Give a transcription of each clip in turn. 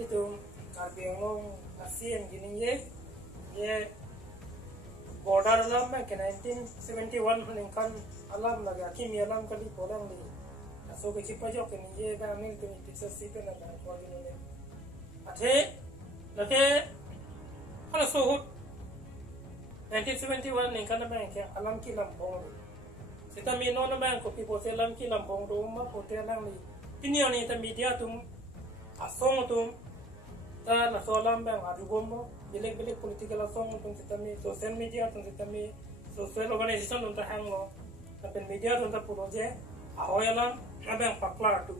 itu Karbiangong ASEAN gini ye border alam ke 1971 meningkan alam lagi akim alam kali polang ni so ke cipajok ni ye kami itu bisa sipen ada ko gini ate lagi kalau suhut 1971 meningkan bang ke alam ki lampong kita mino na bang kopi pote alam ki lampong rumah pote alam ni ini ani ta media tum asong tum ta na solam bang adu bombo bilik political asong tum kita mi social media tum kita mi social organization tum ta hango tapi media tum ta proje ahoyalam abang pakla tu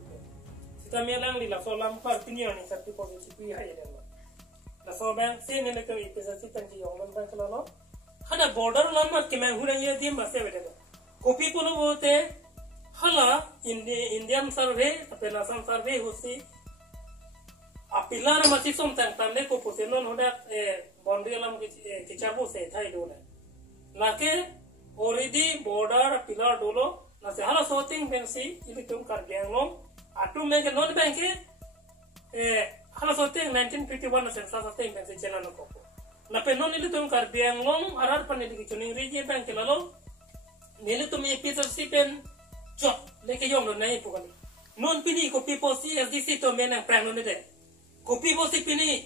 kita mi lang lila solam par ini ani satu positif ya ya la so bang sin ne ko ipesa sitan ji yong bang kalalo hada border lamma ke mang huna ye dim base bete kopi polo bote hala Indian survey apela sam survey hosi apila na mati som tang tamne ko posenon hoda boundary alam ke chabo se thai dole lake already border apila dolo na se hala soting bensi ili tum kar genglong atu me ke non bank hala soting 1951 na sensa soting bensi chena no ko na pe non ili tum kar genglong arar pan ili chuning rije bank lalo nele tum e peter sipen job leke yong no nai pukali non pini ko people si SDC to menang prang no de ko people si pini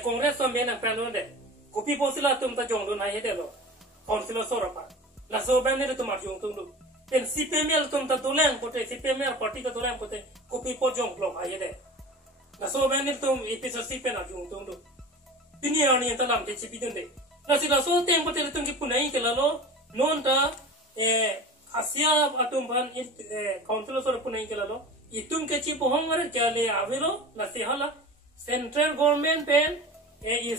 congress to menang prang no de ko people si la tum ta jong do nai de lo councilor sorapa la so ban ne to mar jong tum do pen CPML tum ta doleng pote CPML party ta doleng pote ko people jong block ai de la so ban ne tum episode si pen a jong tum do pini ani ta lam ke chipi de la si la so tem pote tum ki punai ke la lo non ta Asia atum ban councilor sor punai kelalo itum ke chi pohong mare chale avelo la sehala central government pen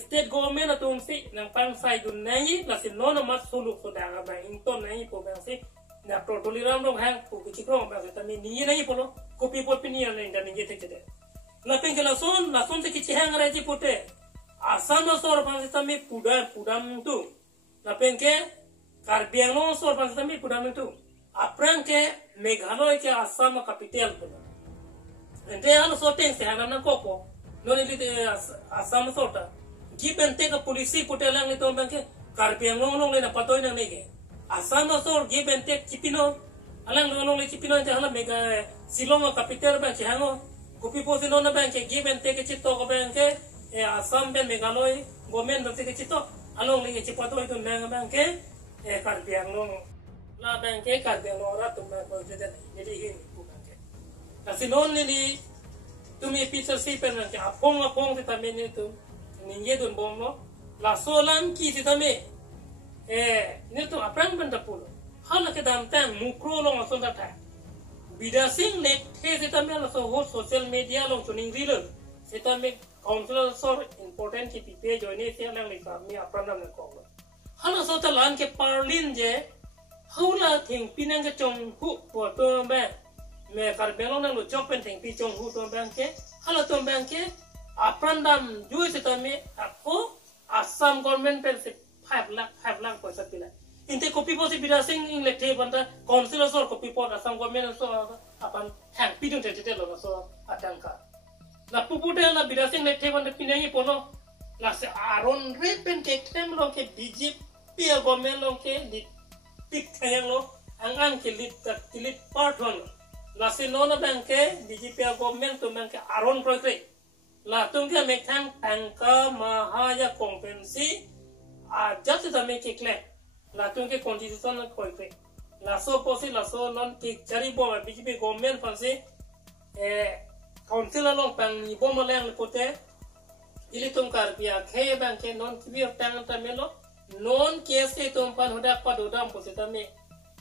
state government atum si nang pang sai dun nai la se non mas suluk so danga ba inton nai po bang si na totally ram dong hang po ki pro ba ta mi ni nai polo kopi pot pini nai nda ni jete kede la pen ke la son se ki chi hang ra ji pote asam sor ban ta mi pudam tu la pen ke Karbiangong sor ban ta mi pudam tu aprang ke Meghalaya ke Assam capital pula ente hal sorting se hana kopo no ni Assam sorta giben te ka polisi putelang ni tom banke Karbiangong long le na patoy nang nege Assam sor giben te chipino alang long le chipino te hala mega Shillong capital ba che hango kopi posi no na banke giben te ke chito ko banke Assam ben Meghalaya gomen te ke chito along le chipatoy to nang banke Karbiangong la banke Karbiangong ra tum ko jede jadi hin ku banke kasi non ni tumi pizza si pen ke apong ti tame ni tum ninge dun bomo la solam ki ti tame ni tu aprang ban tapulo hala ke dam tan mukro long ason ta bidasing nek he ti tame la so ho social media long tuning rilo ti tame councilor sor important ki pipe joine se lang ni kami aprang nam ko hala so ta lan ke parlin je hula thing pinang ke chong hu po to ba me Karbiangong nang lo chok pen thing pi chong hu to bang ke hala to bang ke aprandam ju se ta me ako Assam government pen se 5 lakh paisa pila inte kopi po se bidasing in lekte banda councilor sor kopi po Assam government so apan hang pi dun te lo so atangka la pupude la bidasing lekte banda pinai pono la se aron repen ke tem lo ke BJP government lo ke pik thayang lo angang kilit part one la se nona banke BJP government to banke aron proyek la tungke mekhang angka mahaya kompensi ajat ta me kekle la tungke constitution proyek la so posi la so non tik chari bo BJP government panse council long pang ni bo mo lang pote ili tum kar pia khe banke non kibir tang ta melo non kiasi tum pan hodak pa dodam po sita me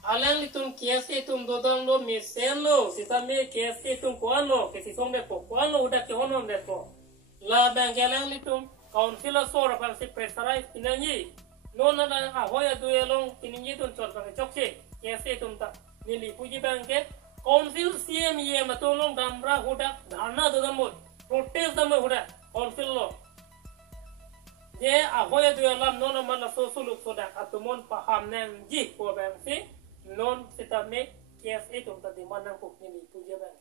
alang litum kiasi tum dodam lo me sen lo sita me kiasi tum kuan lo kesi som de po kuan lo hodak ke honom de po la bang alang litum councilor sor pan se pressurize pinanyi non na ahoya duye long pinanyi tum chor pa chokche kiasi tum ta nili puji bang ke council CM ye matolong damra hodak dharna dodam mo protest dam hodak council lo je ahoya du alam non mana so suluk soda atumon paham nang ji ko bang si non sita me KSA tum ta di manang puk ni puja bang